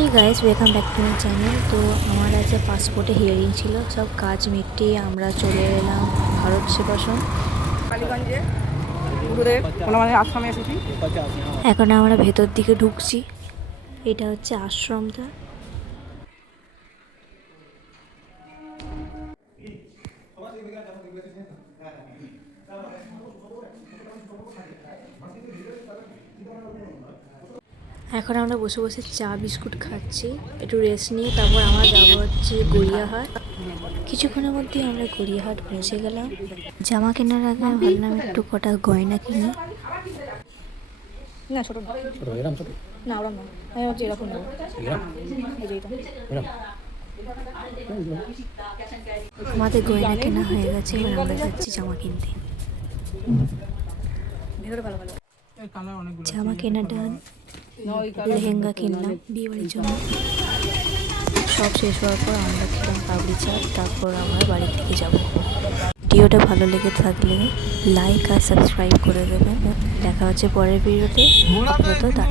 এই guys welcome back to my channel. তো আমার আজ পাসপোর্টে হিয়ারিং ছিল, সব কাজ মিটিয়ে আমরা চলে এলাম ভারত সেবাশ্রম। কালীগঞ্জে গুরুদেব ওনাদের আশ্রমে এসেছি। এখন আমরা ভেতর দিকে ঢুকছি। এটা হচ্ছে আশ্রমটা। এখন আমরা বসে বসে চা বিস্কুট খাচ্ছি, একটু রেস্ট নিয়ে তারপর আমরা যাবো হচ্ছে গড়িয়াহাট। কিছুক্ষণের মধ্যেই আমরা গড়িয়াহাট পৌঁছে গেলাম। জামা কেনার আগে ভাবলাম একটু কটা গয়না কিনি। না ছোট না, না ওরকম না, আমি ভাবছি এরকম নেবো। আমাদের গয়না কেনা হয়ে গেছে, এবার আমরা যাচ্ছি জামা কিনতে। ভেতরে ভালো ভালো জামা কেনাটা, লেহেঙ্গা কিনলাম বিয়েবাড়ির জন্য। সব শেষ হওয়ার পর আমরা খেলাম পাবলি চাট, তারপর আমরা বাড়ি থেকে যাব। ভিডিওটা ভালো লেগে থাকলে লাইক আর সাবস্ক্রাইব করে দেবেন। দেখা হচ্ছে পরের ভিডিওতে। টাটা।